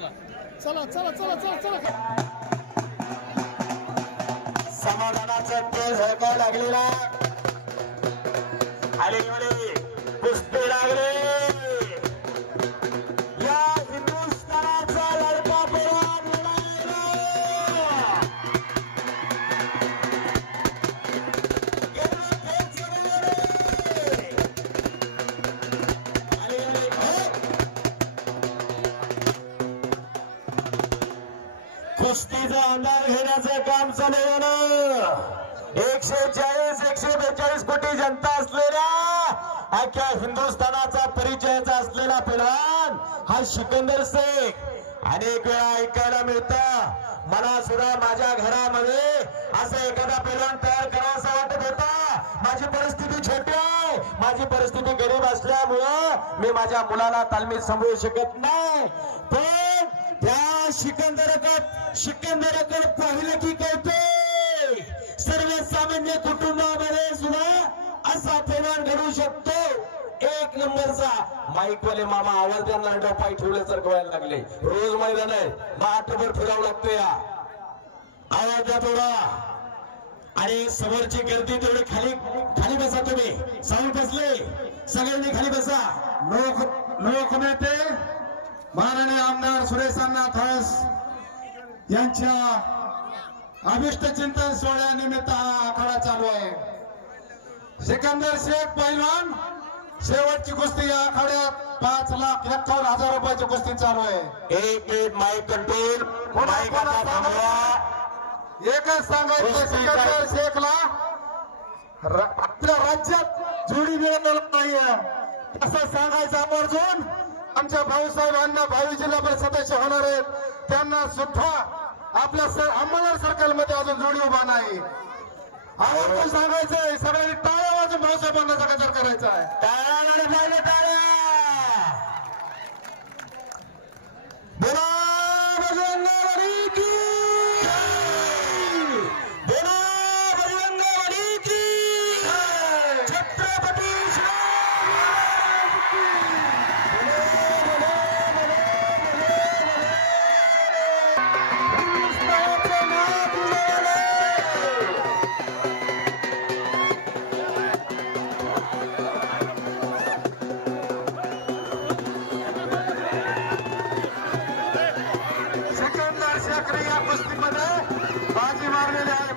चला. चला चला चला चला समाधानाचा खेळ झळका लागलेला. आणि पुष्पे लागले. कुस्तीचा अंदाज घेण्याचं काम चालू झालं एकशे चाळीस एकशे बेचाळीस कोटी जनता असलेल्या अख्ख्या हिंदुस्थानाचा परिचयाचा असलेला पैलवान हा सिकंदर शेख. अनेक वेळा ऐकायला मिळतं मला सुद्धा माझ्या घरामध्ये असं एखादा पैलवान तयार करावासा वाटत होता. माझी परिस्थिती छोटी आहे. माझी परिस्थिती गरीब असल्यामुळं मी माझ्या मुलाला तालमीत समजू शकत नाही. पण त्या सिकंदराकड सिकंदराकड पाहिलं की कळते सर्वसामान्य कुटुंबामध्ये सुद्धा असा परिणाम घडू शकतो. एक नंबरचा माईक वाले मामा आवाज त्यांना डोपाय ठेवल्यासारखं व्हायला लागले. रोज मैदान आहे. मग फिरावं लागतो या. आवाज द्या थोडा. आणि समोरची गर्दी तेवढी खाली खाली बसा तुम्ही. साऊंड बसले. सगळ्यांनी खाली बसा. लोक लोकनेते माननीय आमदार सुरेश अण्णा थस यांच्या अभिष्ट चिंतन सोहळ्यानिमित्त हा आखाडा चालू आहे. सिकंदर शेख पैलवान शेवटची कुस्ती या आखाड्यात पाच लाख एकावन्न हजार रुपयाची कुस्ती चालू आहे. एक मिनिट माईक कंट्रोल एकच सांगायचं सिकंदर? शेखला. आपल्या राज्यात जोडी मिळालेला नाहीये. असं सांगायचं आवर्जून. आमच्या भाऊसाहेबांना भावी जिल्हा परिषद सदस्य होणार आहेत. त्यांना सुद्धा आपल्या सर सर्कल सर्कलमध्ये अजून जोडी उभा नाही. आवर्जून सांगायचंय सगळ्यांनी टाळ्या वाजून भाऊसाहेबांना जगाचार करायचा आहे. टाळ्या ठाकरे या कुस्तीमध्ये बाजी मारलेले आहेत